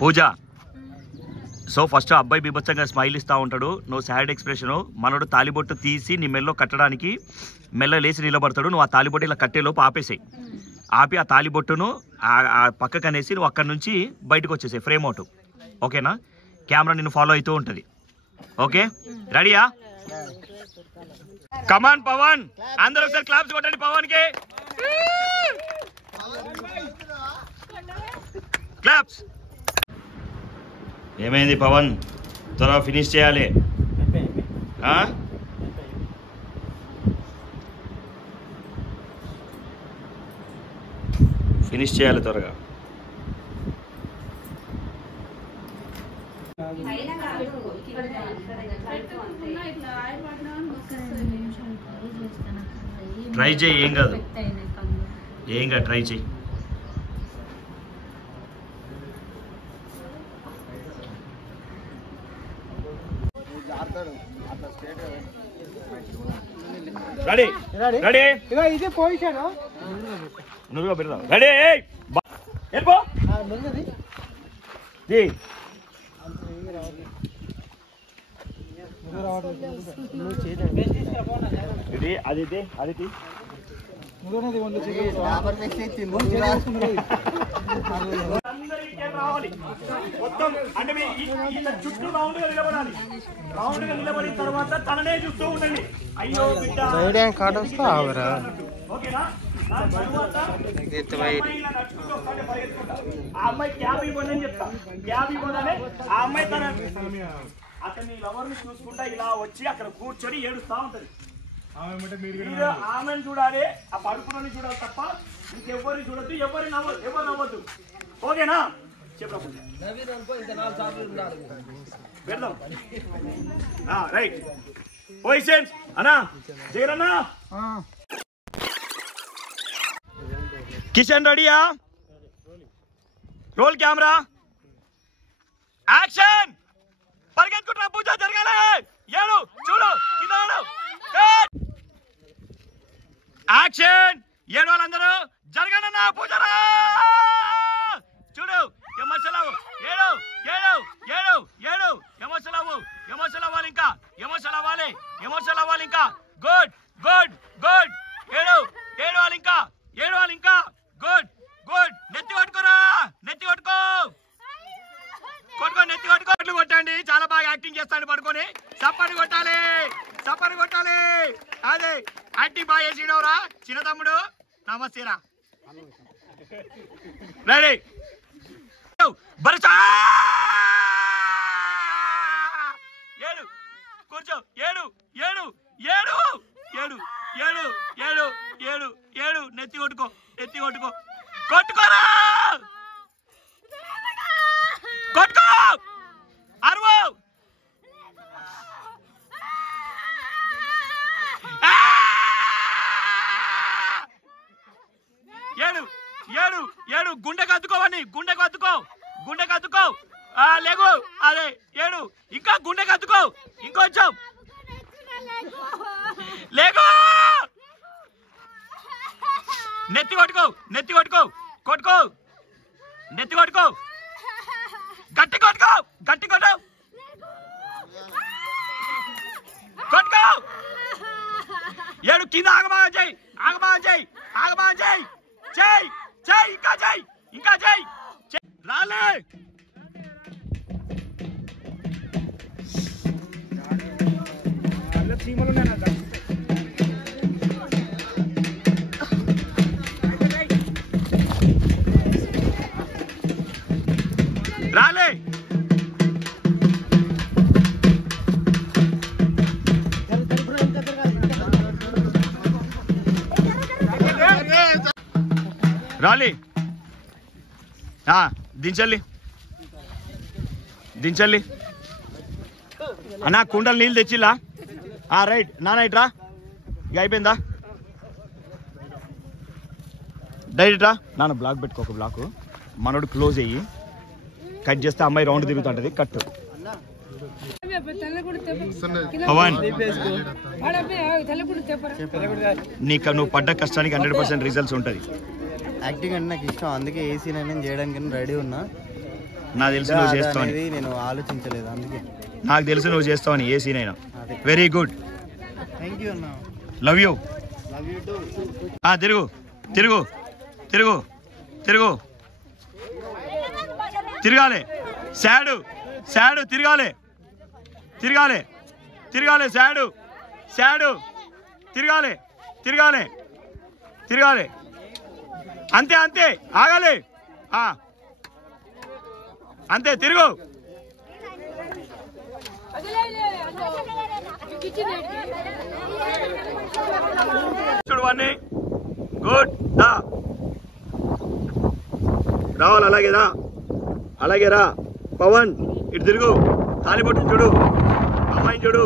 పూజ. So first అబ్బాయి బీభత్సంగా smile ఇస్తూ ఉంటాడు, నువ్వు సాడ్ ఎక్స్ప్రెషను. మనోడు తాలిబొట్టు తీసి నీ మెల్లో కట్టడానికి మెల్ల లేచి నిలబడతాడు. నువ్వు ఆ తాలిబొట్టు ఇలా కట్టేలోపు ఆపేసాయి. ఆపి ఆ తాలిబొట్టును ఆ పక్కకు అనేసి నువ్వు అక్కడి నుంచి బయటకు వచ్చేసాయి, ఫ్రేమ్ అవుట్. ఓకేనా? కెమెరా నిన్ను ఫాలో అవుతూ ఉంటుంది. ఓకే, రెడీయా? కమాన్ పవన్, అందరూ ఒకసారి క్లాప్స్ కొట్టండి పవన్ కి. క్లాప్స్. ఏమైంది పవన్, త్వరగా ఫినిష్ చేయాలి. ఫినిష్ చేయాలి త్వరగా. ట్రై చేయి, ఏం కాదు, ఏం కాదు, ట్రై చేయి. రెడీ రెడీ, ఇది పొజిషన్ నువ్వుగా పెడతావు. రెడీ, వెళ్ళిపో. ఇది అది అది రావాలి మొత్తం. అంటే చుట్టూ రౌండ్ గా నిలబడాలి. రౌండ్ గా నిలబడిన తర్వాత తననే చూస్తూ ఉండండి. అయ్యో బిడ్డ, ఓకేనా? ఆ అమ్మాయి క్యాబ్ ఇవ్వని చెప్తా. క్యాబ్ ఇవ్వగానే ఆ అమ్మాయి తన అతని లవర్ ని చూసుకుంటా ఇలా వచ్చి అక్కడ కూర్చొని ఏడుస్తా ఉంటది. ఆమెను చూడాలి, ఆ పడుకుని చూడాలి తప్ప ఇంకెవ్వరిని చూడద్దు, ఎవరు నవ్వద్దు. ఓకేనా? చెప్పు పెడదాం. రైట్ పొజిషన్స్ అన్నా, జగన్ అన్నా. కిషన్ రెడీయా? Roll camera, action. పరిగెత్తుకుంటున్నా, పూజ జరగాలి. ఏడు చూడు, యాక్షన్. ఏడు వాళ్ళందరూ జరగనన్నా, పూజరా చూడు. ఎమోషనల్ ఏడు ఏడు ఏడు ఏడు ఎమోషనల్ అవ్వాలి, ఇంకా ఎమోషనల్ అవ్వాలి ఇంకా. Good good good. ఏడు వాళ్ళు ఇంకా, గుడ్ గుడ్. నెత్తి కొట్టుకోరా, నెత్తి కొట్టుకో. కొట్టండి. చాలా బాగా యాక్టింగ్ చేస్తాడు పడుకొని. సప్పని కొట్టాలి. అదే యాక్టింగ్ బాగా చేసినవరా చిన్న తమ్ముడు. నమస్తేరా. రెడీ, బరసా. ఏడు కూర్చో. ఏడు ఏడు ఏడు ఏడు ఏడు ఏడు ఏడు ఏడు. నెత్తి కొట్టుకో. కొట్టుకోరా, కొట్టుకో. అరువు. ఏడు ఏడు ఏడు. గుండె కత్తుకోవని, గుండె కత్తుకో. లేగు. అదే ఏడు. ఇంకా గుండె కత్తుకో, ఇంకొంచెం లేగు. నెత్తి కొట్టుకో. నెత్తి కొట్టుకో. గట్టి కొట్టుకో. ఏడు కింద ఆగమాగం చేయి. ఇంకా చేయి. రాలే. రాలే. దించల్లి అన్నా. కుండలు నీళ్ళు తెచ్చిలా? రైట్ నాన్న, ఇట్రా. ఇక అయిపోయిందా? డైరెక్ట్ రా నాన్న. బ్లాక్ పెట్టుకో, ఒక బ్లాక్. మనోడు క్లోజ్ అయ్యి కట్ చేస్తే అమ్మాయి రౌండ్ తిరుగుతుంటది. కట్. పవన్, నీకు నువ్వు పడ్డ కష్టానికి 100% రిజల్ట్స్ ఉంటుంది. యాక్టింగ్ అంటే నాకు ఇష్టం, అందుకే ఏ సీన్ అయినా చేయడానికి రెడీ ఉన్నా. నాకు తెలుసు నువ్వు చేస్తావని. నేను ఆలోచించలేదు అందుకే. నాకు తెలుసు నువ్వు చేస్తావని ఏ సీన్ అయినా. Very good. థ్యాంక్ యూ అన్న. Love you. Love you to. తిరుగు తిరుగు తిరుగు తిరుగు తిరగాలి. శాడు శాడు తిరగాలి తిరగాలి తిరగాలి శాడు శాడు తిరగాలి తిరగాలి తిరగాలి. అంతే అంతే ఆగాలి. అంతే తిరుగు. చూడవాన్ని గుడ్. రావాలి అలాగే రా అలాగే రా. పవన్ ఇటు తిరుగు. తాలిబొట్టుని చూడు. అమ్మాయిని చూడు.